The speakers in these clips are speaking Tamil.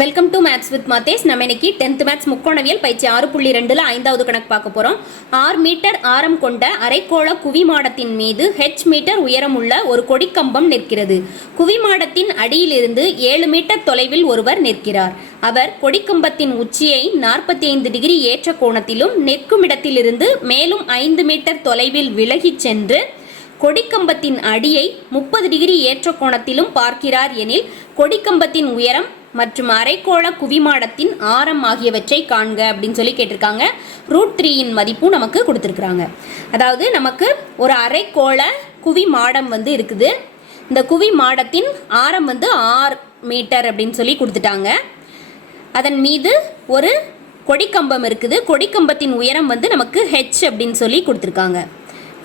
Welcome to maths with Mathesh. நம்ம இன்னைக்கு 10th மேத்ஸ் முக்கோணவியல் பயிற்சி 6.2ல 5வது கணக்கு பார்க்க போறோம். 6 மீட்டர் ஆரம் கொண்ட அரைக்கோள குவிமாடத்தின் மீது h மீட்டர் உயரமுள்ள ஒரு கொடிக்கம்பம் நிற்கிறது. குவிமாடத்தின் அடியிலிருந்து 7 மீட்டர் தொலைவில் ஒருவர் நிற்கிறார். அவர் கொடிக்கம்பத்தின் உச்சியை 45 டிகிரி ஏற்ற கோணத்திலும் நிற்குமிடத்திலிருந்து மேலும் 5 மீட்டர் தொலைவில் விலகிச் சென்று கொடிக்கம்பத்தின் அடியை 30 டிகிரி ஏற்ற கோணத்திலும் பார்க்கிறார் எனில் கொடிக்கம்பத்தின் உயரம் மற்றும் அரைக்கோள குவிமாடத்தின் ஆரம் ஆகியவற்றை காண்க அப்படின்னு சொல்லி கேட்டிருக்காங்க. √3 மதிப்பும் நமக்கு கொடுத்துருக்குறாங்க. அதாவது நமக்கு ஒரு அரைக்கோள குவிமாடம் இருக்குது. இந்த குவிமாடத்தின் ஆரம் 6 மீட்டர் அப்படின்னு சொல்லி கொடுத்துட்டாங்க. அதன் மீது ஒரு கொடிக்கம்பம் இருக்குது. கொடிக்கம்பத்தின் உயரம் நமக்கு h அப்படின்னு சொல்லி கொடுத்துருக்காங்க.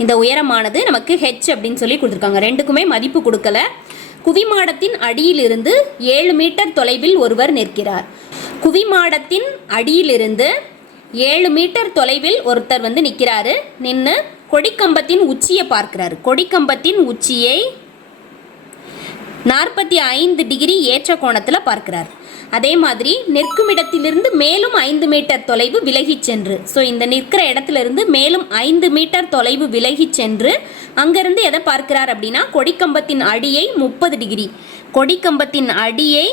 இந்த உயரமானது நமக்கு h அப்படின்னு சொல்லி கொடுத்துருக்காங்க. ரெண்டுக்குமே மதிப்பு கொடுக்கல. குவிமாடத்தின் அடியிலிருந்து 7 மீட்டர் தொலைவில் ஒருவர் நிற்கிறார். குவிமாடத்தின் அடியிலிருந்து 7 மீட்டர் தொலைவில் ஒருத்தர் நிற்கிறாரு. நின்று கொடிக்கம்பத்தின் உச்சியை பார்க்கிறாரு. கொடிக்கம்பத்தின் உச்சியை 45 டிகிரி ஏற்ற கோணத்தில் பார்க்கிறார். அதே மாதிரி நிற்கும் இடத்திலிருந்து மேலும் 5 மீட்டர் தொலைவு விலகி சென்று, ஸோ இந்த நிற்கிற இடத்துல இருந்து மேலும் 5 மீட்டர் தொலைவு விலகி சென்று அங்கிருந்து எதை பார்க்கிறார் அப்படின்னா கொடிக்கம்பத்தின் அடியை 30 டிகிரி, கொடிக்கம்பத்தின் அடியை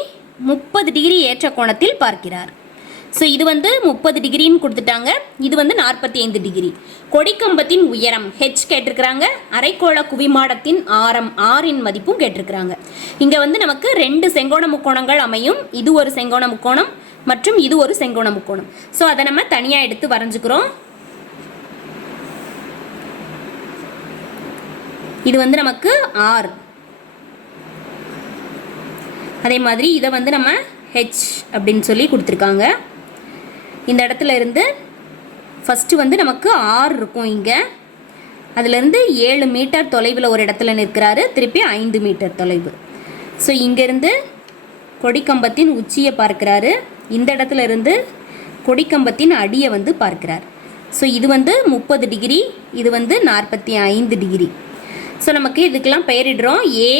30 டிகிரி ஏற்ற கோணத்தில் பார்க்கிறார். ஸோ இது 30 டிகிரின்னு கொடுத்துட்டாங்க. இது 45 டிகிரி. கொடிக்கம்பத்தின் உயரம் h கேட்டிருக்கிறாங்க. அரைக்கோள குவிமாடத்தின் ஆரம் r மதிப்பும் கேட்டிருக்கிறாங்க. இங்கே நமக்கு 2 செங்கோண முக்கோணங்கள் அமையும். இது ஒரு செங்கோண முக்கோணம் மற்றும் இது ஒரு செங்கோண முக்கோணம். ஸோ அதை நம்ம தனியாக எடுத்து வரைஞ்சுக்கிறோம். இது நமக்கு r. அதே மாதிரி இதை நம்ம h அப்படின்னு சொல்லி கொடுத்துருக்காங்க. இந்த இடத்துல இருந்து ஃபஸ்ட்டு நமக்கு r இருக்கும். இங்கே அதிலிருந்து 7 மீட்டர் தொலைவில் ஒரு இடத்துல நிற்கிறாரு. திருப்பி 5 மீட்டர் தொலைவு. ஸோ இங்கேருந்து கொடிக்கம்பத்தின் உச்சியை பார்க்கிறாரு. இந்த இடத்துல இருந்து கொடிக்கம்பத்தின் அடியை பார்க்கிறார். ஸோ இது 30 டிகிரி, இது 45 டிகிரி. ஸோ நமக்கு இதுக்கெல்லாம் பெயரிடுறோம். A,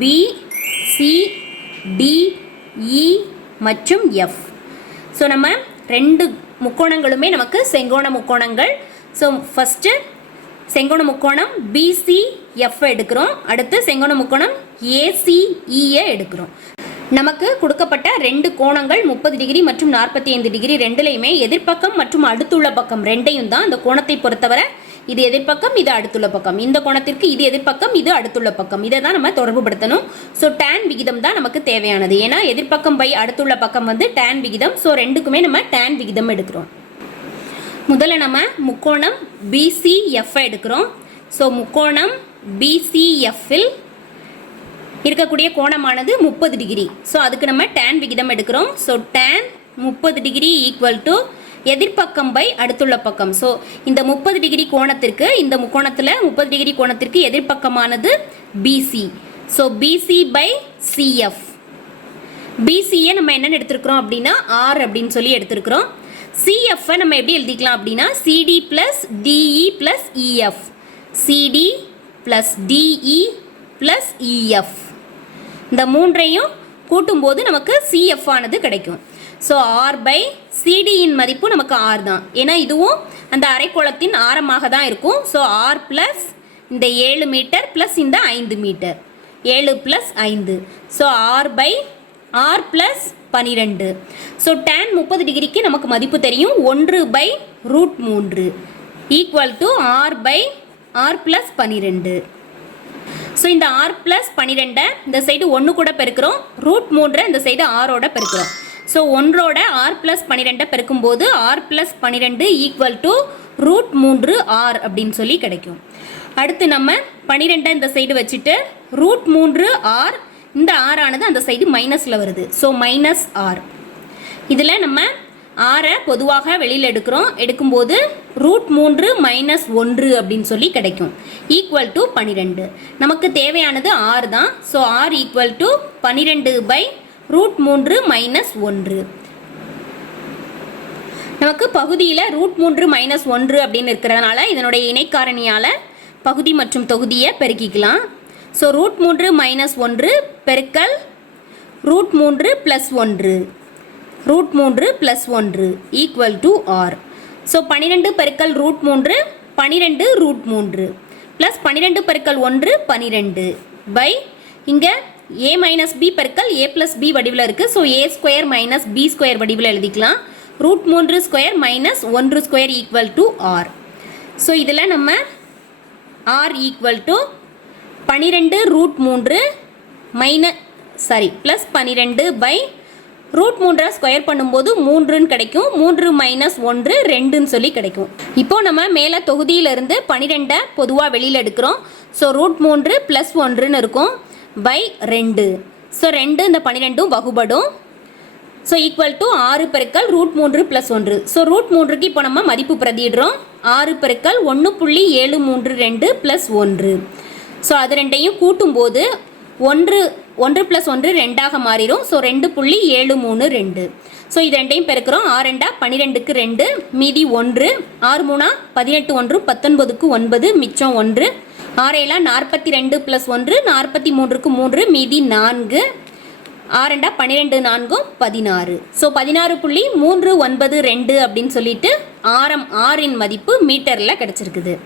B, C, D, E மற்றும் F. ஸோ நம்ம 2 முக்கோணங்களுமே நமக்கு செங்கோண முக்கோணங்கள். ஸோ ஃபஸ்ட்டு செங்கோண முக்கோணம் BCF எடுக்கிறோம். அடுத்து செங்கோண முக்கோணம் ACE எடுக்கிறோம். நமக்கு கொடுக்கப்பட்ட 2 கோணங்கள் 30 டிகிரி மற்றும் 45 டிகிரி ரெண்டுலையுமே எதிர்ப்பக்கம் மற்றும் அடுத்துள்ள பக்கம் ரெண்டையும் தான். அந்த கோணத்தை பொறுத்தவரை இது எதிர்ப்பக்கம், இது அடுத்துள்ள பக்கம். இந்த கோணத்திற்கு இது எதிர்ப்பக்கம், இது அடுத்துள்ள பக்கம். இதை தான் நம்ம தொடர்புபடுத்தணும். ஸோ tan விகிதம் தான் நமக்கு தேவையானது. ஏன்னா எதிர்ப்பக்கம் பை அடுத்துள்ள பக்கம் tan விகிதம். ஸோ ரெண்டுக்குமே நம்ம tan விகிதம் எடுக்கிறோம். முதல்ல நம்ம முக்கோணம் BCF எடுக்கிறோம். ஸோ முக்கோணம் BCF-இல் இருக்கக்கூடிய கோணமானது 30 டிகிரி. ஸோ அதுக்கு நம்ம tan விகிதம் எடுக்கிறோம். So tan 30 degree equal to எதிர்ப்பக்கம் பை அடுத்துள்ள பக்கம். ஸோ இந்த 30 டிகிரி கோணத்திற்கு, இந்த முக்கோணத்தில் 30 டிகிரி கோணத்திற்கு எதிர்ப்பக்கமானது BC. So BC by CF. BCயை நம்ம என்னென்னு எடுத்துருக்கிறோம் அப்படின்னா R அப்படின்னு சொல்லி எடுத்துருக்கிறோம். CF-ஐ நம்ம எப்படி எழுதிக்கலாம் அப்படின்னா CD plus DE plus EF. CD plus DE plus EF. இந்த மூன்றையும் கூட்டும்போது நமக்கு CF ஆனது கிடைக்கும். ஸோ R பை CDயின் மதிப்பு நமக்கு R தான். ஏன்னா இதுவும் அந்த அரைக்கோளத்தின் ஆரமாக தான் இருக்கும். ஸோ R ப்ளஸ் இந்த 7 மீட்டர் ப்ளஸ் இந்த 5 metre, 7 plus 5. So R by R plus 12. So tan 30 டிகிரிக்கு நமக்கு மதிப்பு தெரியும். 1 by √3 equal to R by R plus 12. So இந்த R ப்ளஸ் 12 இந்த சைடு 1 கூட பெருக்கிறோம். √3 இந்த சைடு R-ஓட பெருக்கிறோம். ஸோ 1ஓட R ப்ளஸ் 12 பெருக்கும்போது R plus 12 equal to √3R அப்படின்னு சொல்லி கிடைக்கும். அடுத்து நம்ம 12 இந்த சைடு வச்சுட்டு √3R, இந்த R ஆனது அந்த சைடு மைனஸில் வருது. So -R. இதில் நம்ம R-ஐ பொதுவாக வெளியில் எடுக்கும்போது √3 - 1 அப்படின்னு சொல்லி கிடைக்கும். Equal to 12. நமக்கு தேவையானது R தான். So R equal to 12 by √3 - 1. நமக்கு பகுதியில் √3 - 1 அப்படின்னு இருக்கிறதுனால இதனுடைய இணைக்காரணியால் பகுதி மற்றும் தொகுதியை பெருக்கிக்கலாம். ஸோ √3 - 1 பெருக்கல் √3 + 1 √3 + 1 = R. ஸோ 12 பெருக்கல் √3 12 √3 ப்ளஸ் 12 பெருக்கல் 1 12 பை இங்கே a மைனஸ் b பெருக்கல் a ப்ளஸ் b வடிவில் இருக்குது. ஸோ a² - b² வடிவில் எழுதிக்கலாம். √3² மைனஸ் 1² = R. ஸோ இதில் நம்ம R = 12 √3 ப்ளஸ் 12 பை √3 ஸ்கொயர் பண்ணும்போது 3ன்னு கிடைக்கும். 3 - 1 2ன்னு சொல்லி கிடைக்கும். இப்போ நம்ம மேலே தொகுதியிலிருந்து 12 பொதுவாக வெளியில் எடுக்கிறோம். ஸோ √3 + 1ன்னு இருக்கும் பை 2. ஸோ 2 இந்த 12ம் வகுபடும். ஸோ = 6 பெருக்கல் √3 + 1. ஸோ √3க்கு இப்போ நம்ம மதிப்பு பிரதியிடுறோம். 6 பெருக்கல் 1.732 + 1. ஸோ அது ரெண்டையும் கூட்டும்போது 1 + 1 2ஆக மாறிடும். ஸோ 2.732. ஸோ இது ரெண்டையும் பெருக்கிறோம். 6 2 12க்கு 2 மீதி 1. 6 3 18 1 19க்கு 9 மிச்சம் 1. 6 7 42 + 1 43க்கு 3 மீதி 4. 6 2 12 4 16. ஸோ 16.392 அப்படின்னு சொல்லிட்டு ஆரம் ஆரின் மதிப்பு மீட்டரில் கிடச்சிருக்குது.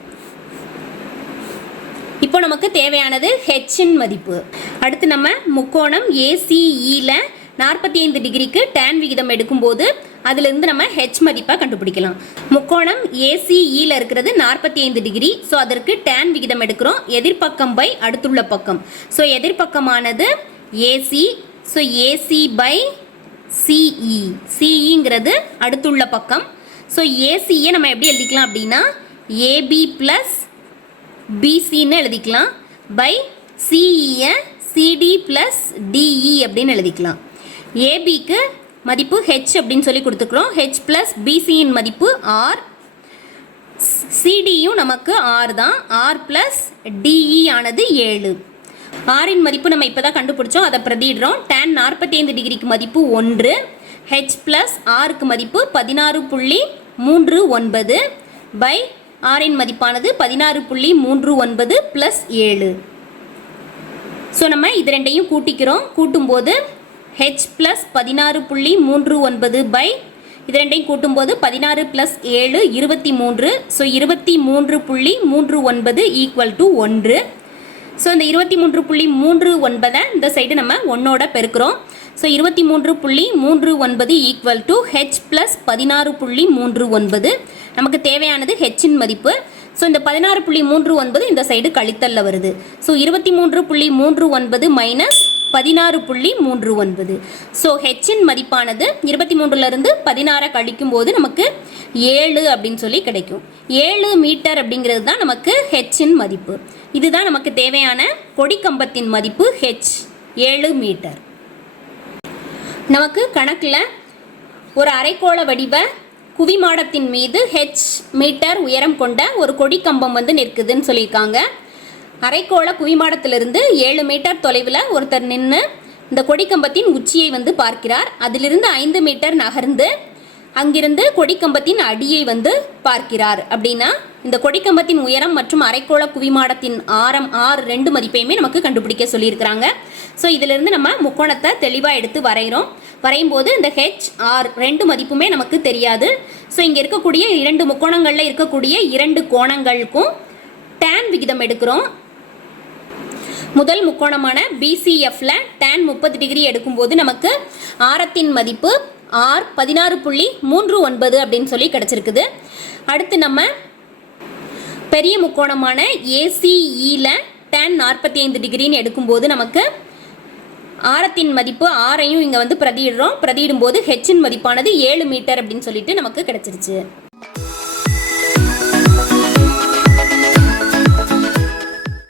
இப்போ நமக்கு தேவையானது ஹெச்சின் மதிப்பு. அடுத்து நம்ம முக்கோணம் ACEல 45 டிகிரிக்கு tan விகிதம் எடுக்கும்போது அதிலிருந்து நம்ம ஹெச் மதிப்பை கண்டுபிடிக்கலாம். முக்கோணம் ACEல இருக்கிறது 45 டிகிரி. ஸோ அதற்கு tan விகிதம் எடுக்கிறோம். எதிர்பக்கம் பை அடுத்துள்ள பக்கம். ஸோ எதிர்பக்கமானது AC. So AC by CE. CEங்கிறது அடுத்துள்ள பக்கம். ஸோ ACயை நம்ம எப்படி எழுதிக்கலாம் அப்படின்னா AB + BCன்னு எழுதிக்கலாம் பை CEயை CD + DE அப்படின்னு எழுதிக்கலாம். ABக்கு மதிப்பு H அப்படின்னு சொல்லி கொடுத்துக்கிறோம். H + BCயின் மதிப்பு R. CDயும் நமக்கு R தான். R + DE ஆனது 7. ஆரின் மதிப்பு நம்ம இப்போ தான் கண்டுபிடிச்சோம். அதை பிரதிடுறோம். tan 45 டிகிரிக்கு மதிப்பு 1. H + Rக்கு மதிப்பு 16.39 பை ஆரின் மதிப்பானது 16.39 + 7. ஸோ நம்ம இது ரெண்டையும் கூட்டிக்கிறோம். கூட்டும்போது H + 16.39 பை இது ரெண்டையும் கூட்டும்போது 16 + 7 23. ஸோ 23.39 = 1. ஸோ இந்த 23.39 இந்த சைடு நம்ம 1ஓட பெருக்கிறோம். So 23.39 = H + 16.39. நமக்கு தேவையானது ஹெச்சின் மதிப்பு. ஸோ இந்த 16.39 இந்த சைடு கழித்தல்ல வருது. So 23.39 minus 16.39. ஸோ ஹெச்சின் மதிப்பானது 23லிருந்து 16 கழிக்கும் போது நமக்கு 7 அப்படின்னு சொல்லி கிடைக்கும். 7 மீட்டர் அப்படிங்கிறது தான் நமக்கு ஹெச்சின் மதிப்பு. இதுதான் நமக்கு தேவையான கொடிக்கம்பத்தின் மதிப்பு H 7 மீட்டர். நமக்கு கணக்கில் ஒரு அரைக்கோள வடிவ குவிமாடத்தின் மீது H மீட்டர் உயரம் கொண்ட ஒரு கொடிக்கம்பம் வந்து நிற்குதுன்னு சொல்லியிருக்காங்க. அரைக்கோள குவிமாடத்திலிருந்து 7 மீட்டர் தொலைவில் ஒருத்தர் நின்று இந்த கொடிக்கம்பத்தின் உச்சியை வந்து பார்க்கிறார். அதிலிருந்து 5 மீட்டர் நகர்ந்து அங்கிருந்து கொடிக்கம்பத்தின் அடியை வந்து பார்க்கிறார். அப்படின்னா இந்த கொடிக்கம்பத்தின் உயரம் மற்றும் அரைக்கோள குவிமாடத்தின் ஆரம் R 2 மதிப்பையுமே நமக்கு கண்டுபிடிக்க சொல்லியிருக்கிறாங்க. ஸோ இதிலிருந்து நம்ம முக்கோணத்தை தெளிவாக எடுத்து வரைகிறோம். வரையும் போது இந்த H R 2 மதிப்புமே நமக்கு தெரியாது. ஸோ இங்கே இருக்கக்கூடிய 2 முக்கோணங்களில் இருக்கக்கூடிய 2 கோணங்களுக்கும் tan விகிதம் எடுக்கிறோம். முதல் முக்கோணமான BCFல tan 30 டிகிரி எடுக்கும்போது நமக்கு ஆரத்தின் மதிப்பு R 16.39 அப்படின்னு சொல்லி கிடச்சிருக்குது. அடுத்து நம்ம பெரிய முக்கோணமான ACEல tan 45 டிகிரின்னு எடுக்கும்போது நமக்கு ஆரத்தின் மதிப்பு ஆரையும் இங்கே வந்து பிரதியிடுறோம். பிரதியிடும் போது ஹெச்சின் மதிப்பானது 7 மீட்டர் அப்படின்னு சொல்லிட்டு நமக்கு கிடச்சிருச்சு.